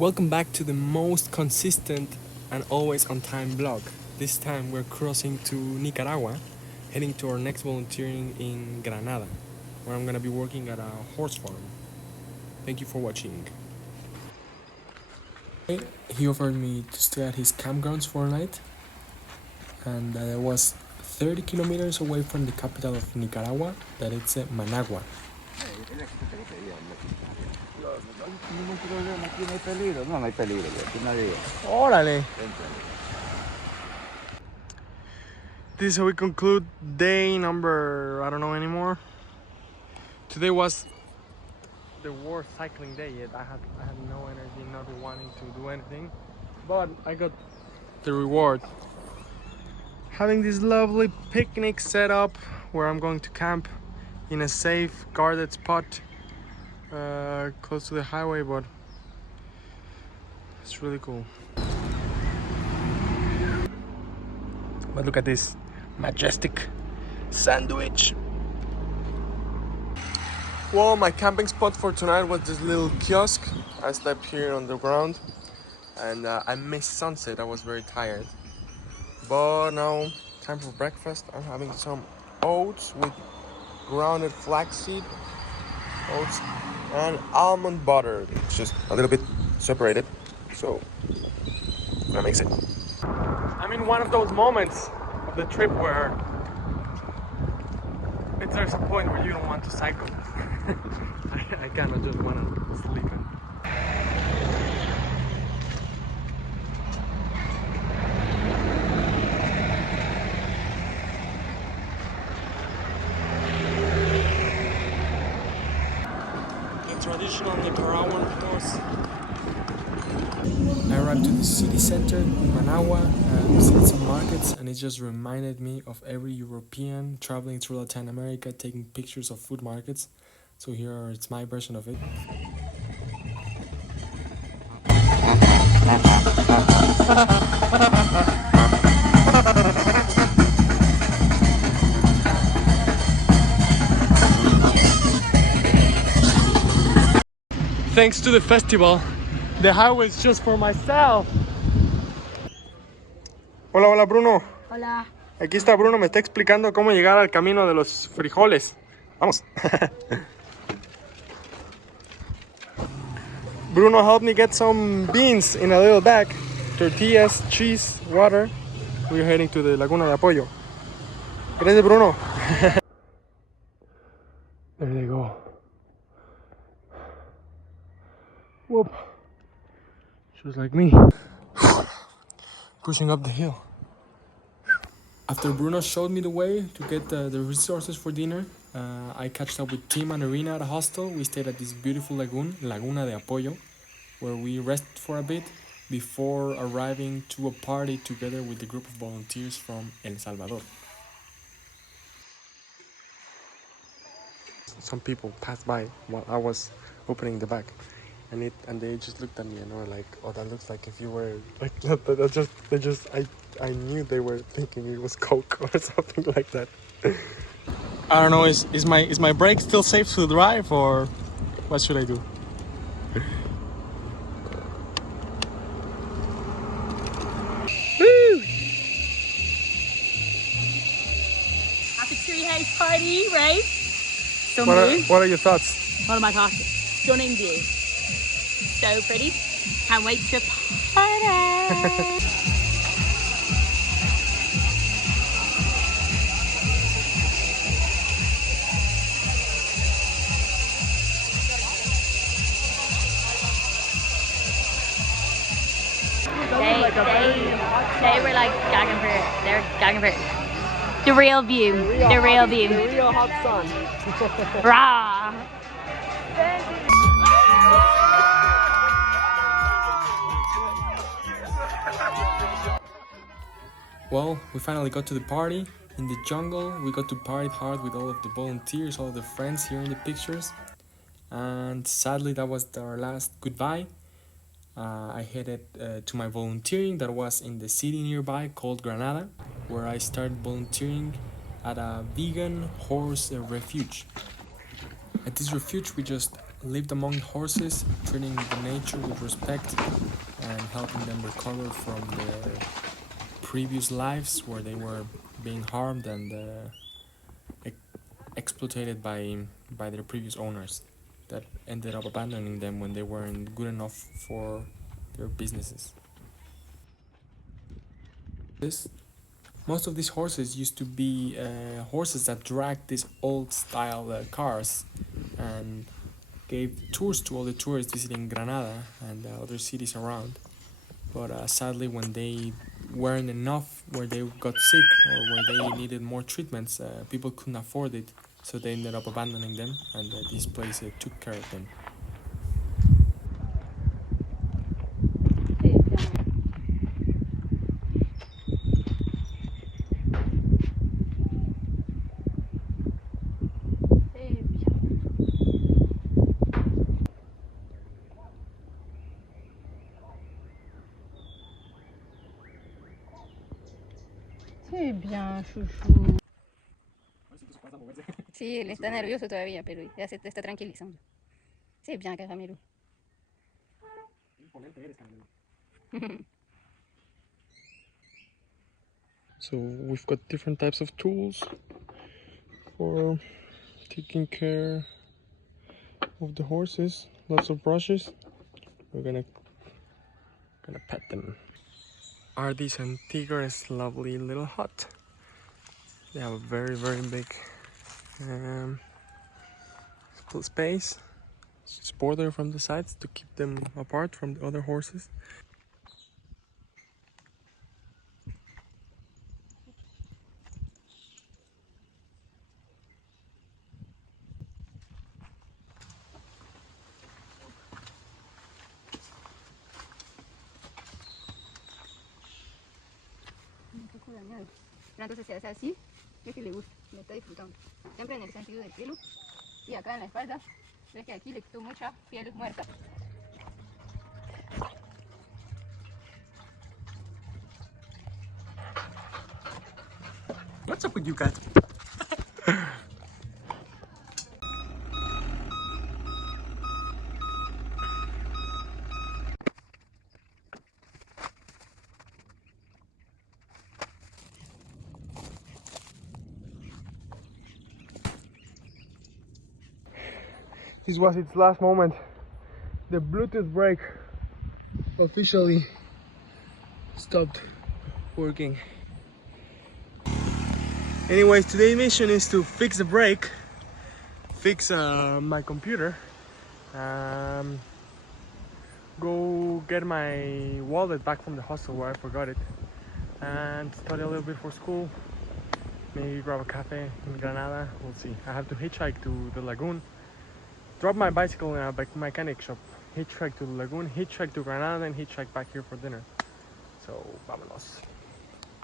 Welcome back to the most consistent and always on time vlog. This time we're crossing to Nicaragua, heading to our next volunteering in Granada, where I'm gonna be working at a horse farm. Thank you for watching. He offered me to stay at his campgrounds for a night, and it was 30 kilometers away from the capital of Nicaragua, that it's Managua. Ningún problema, aquí no hay peligro. No, no hay peligro, aquí nadie. Órale! This is how we conclude day number, I don't know anymore. Today was the worst cycling day yet. I had no energy, not wanting to do anything. But I got the reward. Having this lovely picnic set up where I'm going to camp in a safe, guarded spot close to the highway, but it's really cool. But look at this majestic sandwich. Well, my camping spot for tonight was this little kiosk. I slept here on the ground and I missed sunset. I was very tired. But now, time for breakfast. I'm having some oats with grounded flaxseed oats and almond butter. It's just a little bit separated, so I'm gonna mix it. I'm in one of those moments of the trip where there's a point where you don't want to cycle. I kind of just want to sleep in. The traditional Nicaraguan horse. I arrived to the city center in Managua and visited some markets, and it just reminded me of every European traveling through Latin America taking pictures of food markets. So here it's my version of it. Thanks to the festival, the highway is just for myself. Hola, hola Bruno. Hola. Aquí está Bruno, me está explicando cómo llegar al camino de los frijoles. Vamos. Bruno helped me get some beans in a little bag. Tortillas, cheese, water. We're heading to the Laguna de Apoyo. Gracias, Bruno. There they go. Whoop. Just like me. Pushing up the hill. After Bruno showed me the way to get the resources for dinner, I catched up with Tim and Irina at a hostel. We stayed at this beautiful lagoon, Laguna de Apoyo, where we rested for a bit before arriving to a party together with a group of volunteers from El Salvador. Some people passed by while I was opening the bag, and they just looked at me and were like, "Oh, that looks like if you were like." I knew they were thinking it was Coke or something like that. I don't know. Is my brake still safe to drive, or what should I do? Woo! Happy treehouse party, right? What are your thoughts? What are my thoughts? Stunning view. So pretty. Can't wait to party. They were like gagging for it. They're gagging for it. The real view. The real view. The real hot sun. Rah! Well, we finally got to the party in the jungle. We got to party hard with all of the volunteers, all of the friends here in the pictures. And sadly, that was our last goodbye. I headed to my volunteering that was in the city nearby called Granada, where I started volunteering at a vegan horse refuge. At this refuge, we just lived among horses, treating the nature with respect and helping them recover from their previous lives where they were being harmed and exploited by their previous owners that ended up abandoning them when they weren't good enough for their businesses. Most of these horses used to be horses that dragged these old style cars and gave tours to all the tourists visiting Granada and other cities around. But sadly, when they weren't enough, where they got sick or where they needed more treatments, people couldn't afford it, so they ended up abandoning them, and this place took care of them. C'est bien, chouchou. Sí, él está nervioso todavía, pero ya se está tranquilizando. C'est bien, Caramelo. So we've got different types of tools for taking care of the horses. Lots of brushes. We're gonna pet them. Artie's and Tigre's lovely little hut. They have a very big space. It's border from the sides to keep them apart from the other horses. Pero entonces se hace así, es que le gusta, le está disfrutando. Siempre en el sentido del pelo y acá en la espalda, ves que aquí le quitó mucha piel muerta. What's up with you guys? This was its last moment. The Bluetooth brake officially stopped working. Anyways, today's mission is to fix the brake, fix my computer, go get my wallet back from the hostel where I forgot it, and study a little bit for school. Maybe grab a cafe in Granada, we'll see. I have to hitchhike to the lagoon, drop my bicycle in a mechanic shop, hitchhike to the lagoon, hitchhike to Granada, and hitchhike back here for dinner. So, vámonos.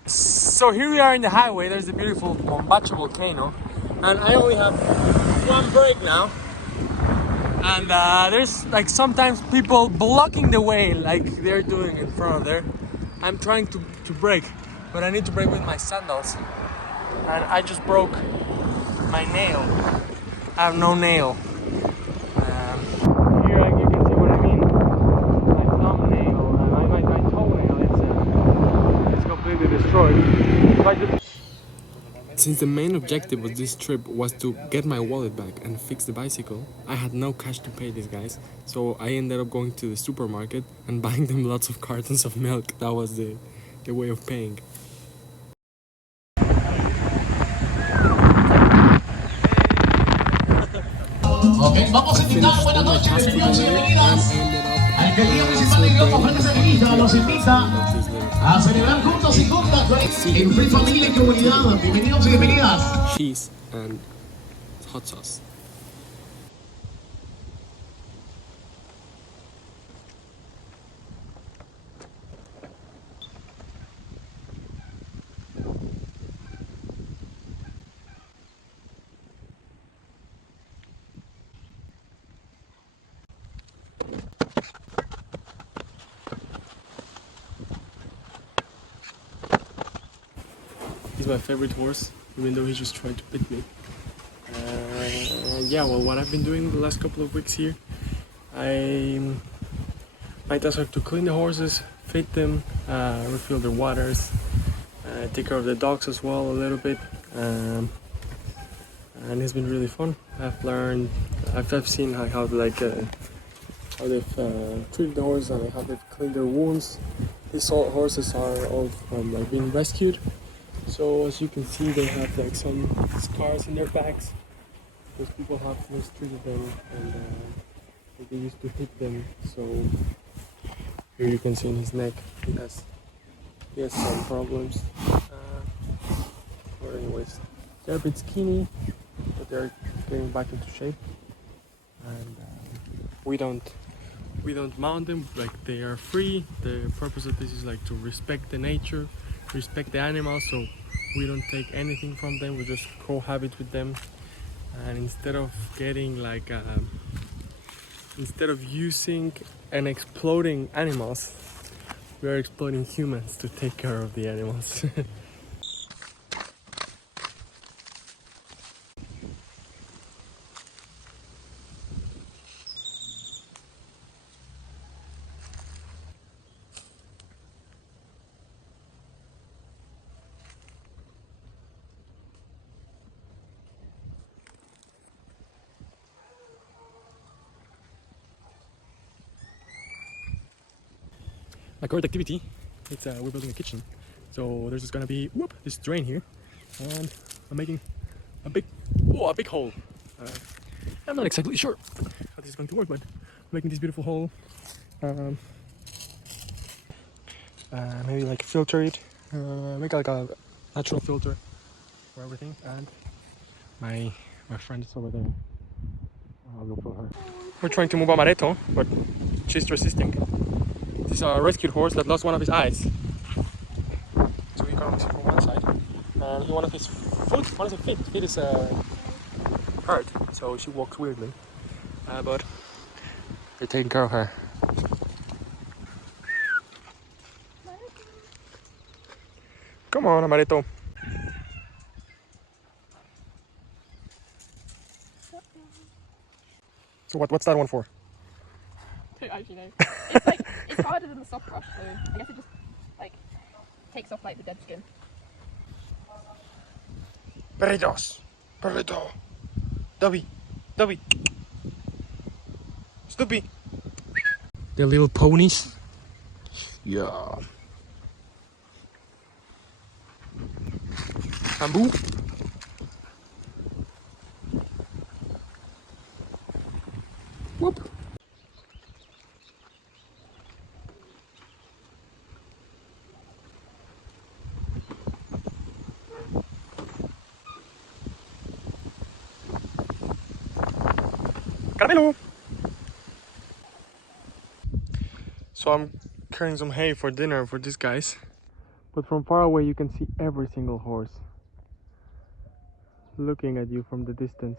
So here we are in the highway. There's the beautiful Mombacho volcano, and I only have one brake now. And there's like sometimes people blocking the way, like they're doing in front of there. I'm trying to brake, but I need to brake with my sandals, and I just broke my nail. I have no nail. Here you can see what I mean. My thumbnail, my toenail, it's completely destroyed. Since the main objective of this trip was to get my wallet back and fix the bicycle, I had no cash to pay these guys, so I ended up going to the supermarket and buying them lots of cartons of milk. That was the way of paying. Ok, vamos a invitar, buenas noches, bienvenidos y bienvenidas. Alcaldía Municipal de Europa, Frente Sandinista, los invita a celebrar juntos y juntas en Free Familia y Comunidad. Bienvenidos y bienvenidas. Cheese and hot sauce. He's my favorite horse, even though he just tried to pit me. Yeah, well, what I've been doing the last couple of weeks here My task are to clean the horses, feed them, refill their waters, take care of the dogs as well a little bit, and it's been really fun. I've seen how they've treated the horses and how they've cleaned their wounds. These horses are all from like being rescued, so as you can see they have like some scars in their backs because people have mistreated them and they used to hit them. So here you can see in his neck he has some problems. But anyways, they're a bit skinny, but they're getting back into shape. And we don't mount them, like they are free. The purpose of this is like to respect the nature, respect the animals, so we don't take anything from them, we just cohabit with them. And instead of getting like instead of using and exploiting animals, we are exploiting humans to take care of the animals. My current activity, it's we're building a kitchen, so there's just gonna be this drain here, and I'm making a big hole. I'm not exactly sure how this is going to work, but I'm making this beautiful hole. Maybe like filter it, make like a natural filter for everything. And my friend is over there. I'll go for her. We're trying to move Amaretto, but she's resisting. This is a rescued horse that lost one of his eyes, so you can only see from one side. And one of his feet is hurt, so she walks weirdly. But they're taking care of her. Come on, Amaretto. So what's that one for? Don't actually know. It's like, it's harder than the soft brush, so I guess it just like takes off like the dead skin. Perritos, perrito, Dobby, Snoopy. They're little ponies. Yeah. Bamboo. Whoop. Caramelo. So I'm carrying some hay for dinner for these guys, but from far away you can see every single horse looking at you from the distance,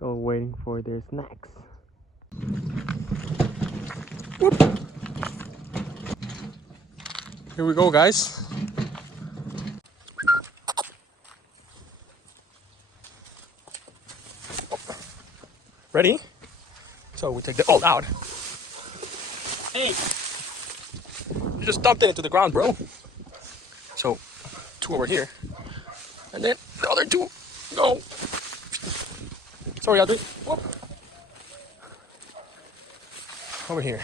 all waiting for their snacks. Whoop. Here we go, guys. Ready? So we take the old out. Hey! You just dumped it into the ground, bro. So, 2 over here. And then the other 2 go. Sorry, Audrey. Whoop. Over here.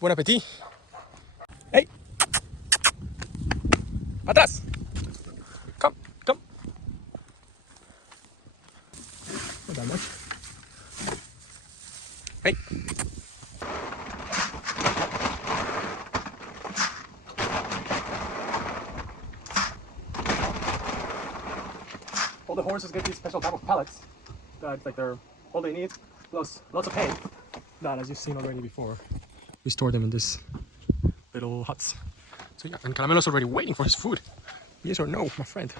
Bon appetit. Hey! Atrás! Come. Not that much. Hey! All the horses get these special type of pellets that like they're all they need, plus lots of hay. That, as you've seen already before, we store them in this little huts. So yeah, and Caramelo's already waiting for his food. Yes or no, my friend?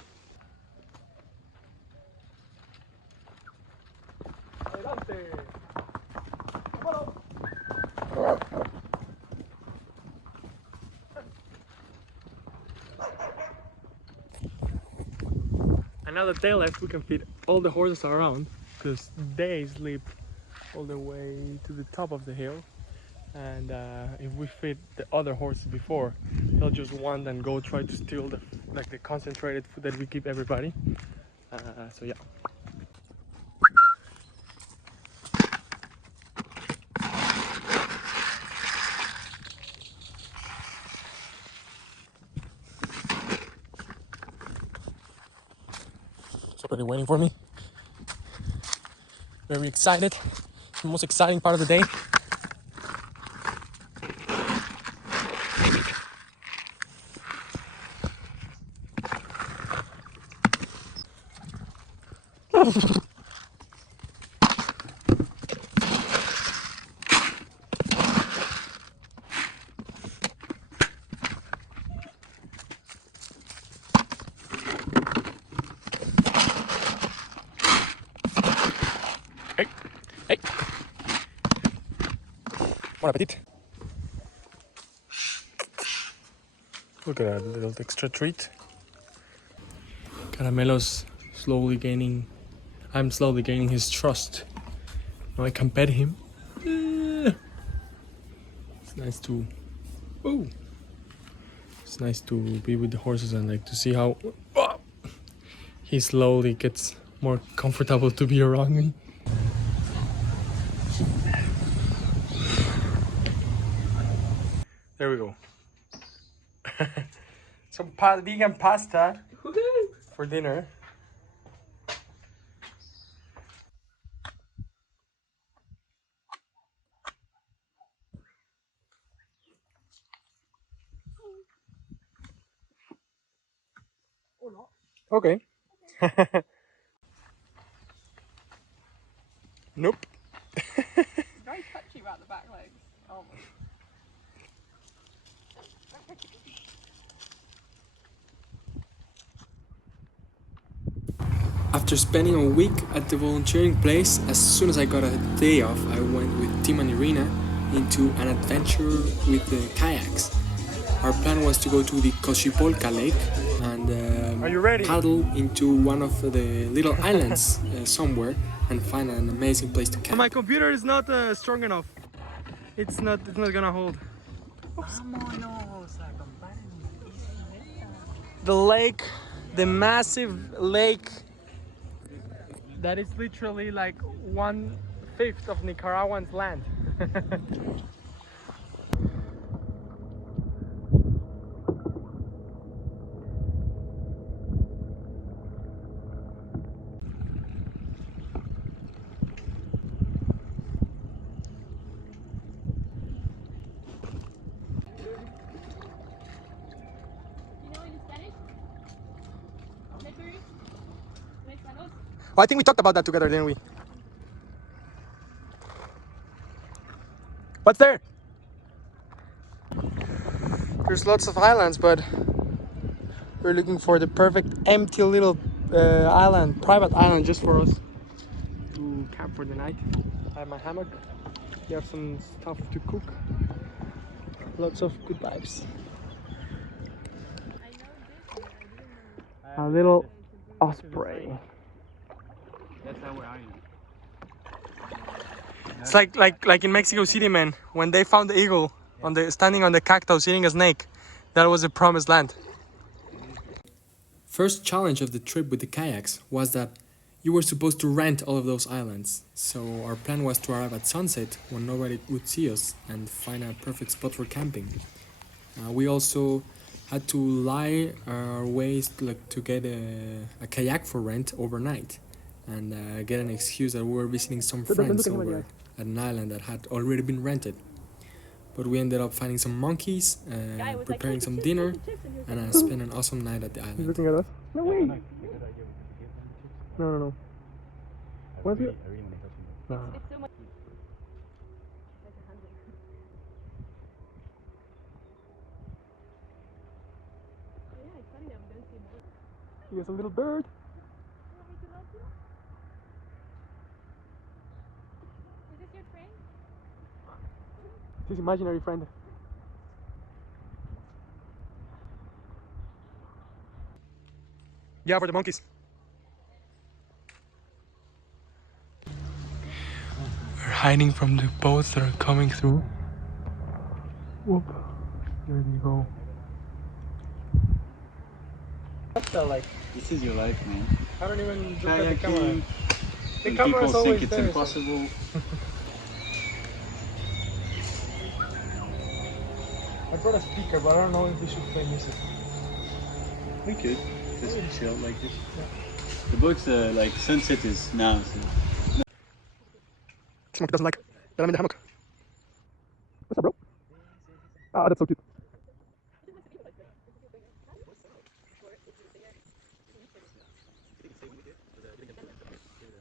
And now that they left, we can feed all the horses around, because they sleep all the way to the top of the hill. And if we feed the other horses before, they'll just want and go try to steal the concentrated food that we give everybody. So yeah. So they're waiting for me. Very excited. The most exciting part of the day. Hey, hey. Bon appetit. Look at that little extra treat. Caramelo's slowly gaining. I'm slowly gaining his trust. Now I can pet him. It's nice to. Oh. It's nice to be with the horses and like to see how he slowly gets more comfortable to be around me. There we go. Some vegan pasta for dinner. Okay. Nope. Very touchy about the back legs. Oh my. After spending a week at the volunteering place, as soon as I got a day off, I went with Tim and Irina into an adventure with the kayaks. Our plan was to go to the Cochipolca lake and paddle into one of the little islands somewhere and find an amazing place to camp. My computer is not strong enough. It's not gonna hold. The lake, the massive lake that is literally like 1/5 of Nicaraguan's land. Well, I think we talked about that together, didn't we? What's there? There's lots of islands, but we're looking for the perfect empty little island, private island just for us to camp for the night. I have my hammock. We have some stuff to cook. Lots of good vibes. A little osprey. That's how I am. It's like in Mexico City, man. When they found the eagle standing on the cactus eating a snake, that was the promised land. First challenge of the trip with the kayaks was that you were supposed to rent all of those islands. So our plan was to arrive at sunset when nobody would see us and find a perfect spot for camping. We also had to lie our ways to get a kayak for rent overnight and get an excuse that we were visiting some friends over at an island that had already been rented. But we ended up finding some monkeys, preparing some dinner, and spent an awesome night at the island. He's looking at us? No way! No. What's it? No. Here's a little bird. Is this your friend? His imaginary friend. Yeah, for the monkeys. hiding from the boats that are coming through. Whoop. There they go. This is your life, man. I don't even look at the camera. Kayaking. The When camera is people always think it's there, so- impossible. I brought a speaker, but I don't know if we should play music. We could just chill like this. The boat's like sunset is now. So. Smoke doesn't like that I'm in the hammock. What's up, bro? Ah, that's so cute.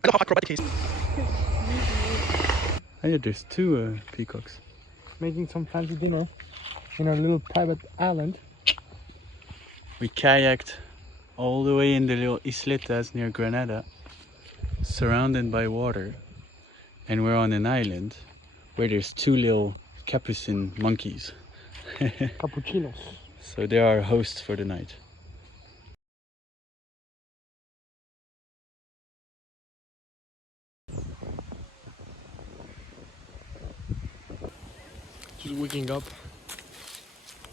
I know how acrobatic he is. Oh yeah, there's two peacocks. Making some fancy dinner in our little private island. We kayaked all the way in the little isletas near Granada, surrounded by water, and we're on an island where there's two little capuchin monkeys. Cappuccinos. So they are our hosts for the night. Just waking up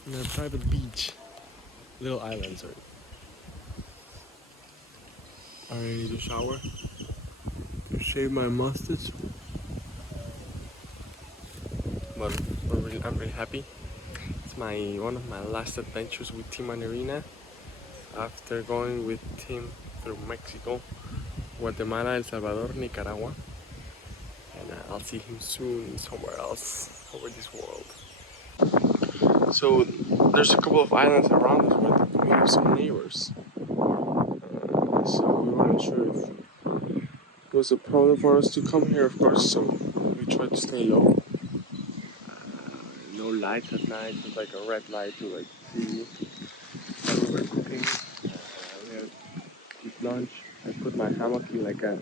on a private beach. Little island, sorry. I need to shower. Shave my mustache. But I'm really happy. It's one of my last adventures with Team Arena. After going with Team through Mexico, Guatemala, El Salvador, Nicaragua. And I'll see him soon somewhere else over this world. So there's a couple of islands around us where we have some neighbors. So we weren't sure if it was a problem for us to come here, of course, so we tried to stay low. No lights at night, just like a red light to like see how we were cooking. We had to eat lunch. I put my hammock in like a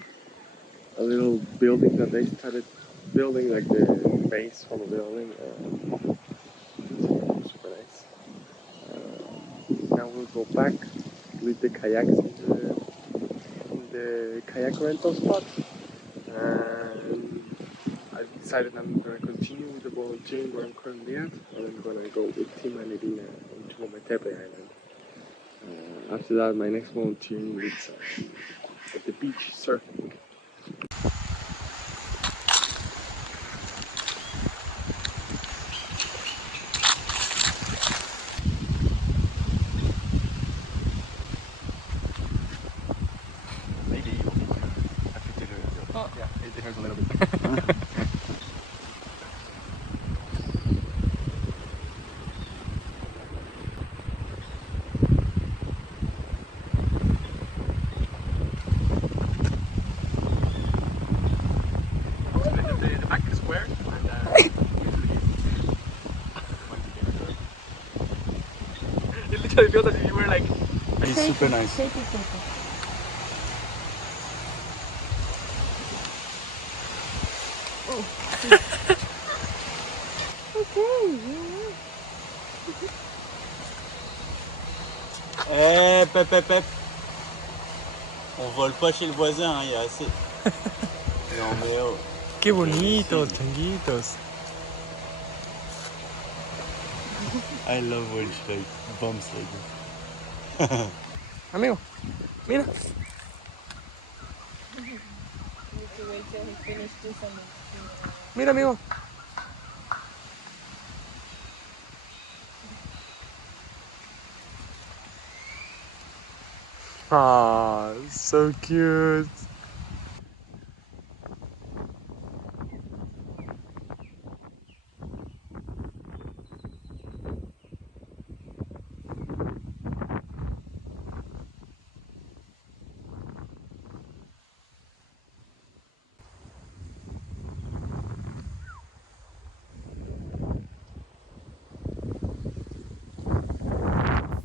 little building that they started building, like the base of the building. Super nice. Now we'll go back, leave the kayaks in the kayak rental spot, and I decided I'm going to continue with the volunteering where I'm currently at, and I'm going to go with Team Anidina onto Ometepe Island. After that, my next volunteering is at the beach surfing. Oh, yeah, it hurts a little bit. The back is square, and it literally feels as if you were like. It's super nice. Eh, pep. On vole pas chez le voisin, hein, y a assez. Non mais oh. Qué bonitos, changuitos. I love when she like bumps like this. Amigo, mira. Mira, amigo. Ah, so cute.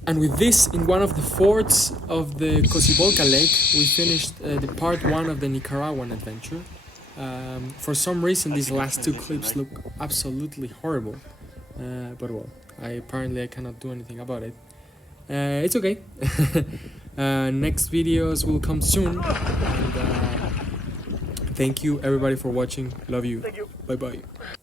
And with this, in one of the forts of the Cocibolca Lake, we finished the part 1 of the Nicaraguan adventure. For some reason, these last two clips look absolutely horrible. But well, I cannot do anything about it. It's okay. Next videos will come soon. And Thank you everybody for watching. Love you. Bye bye.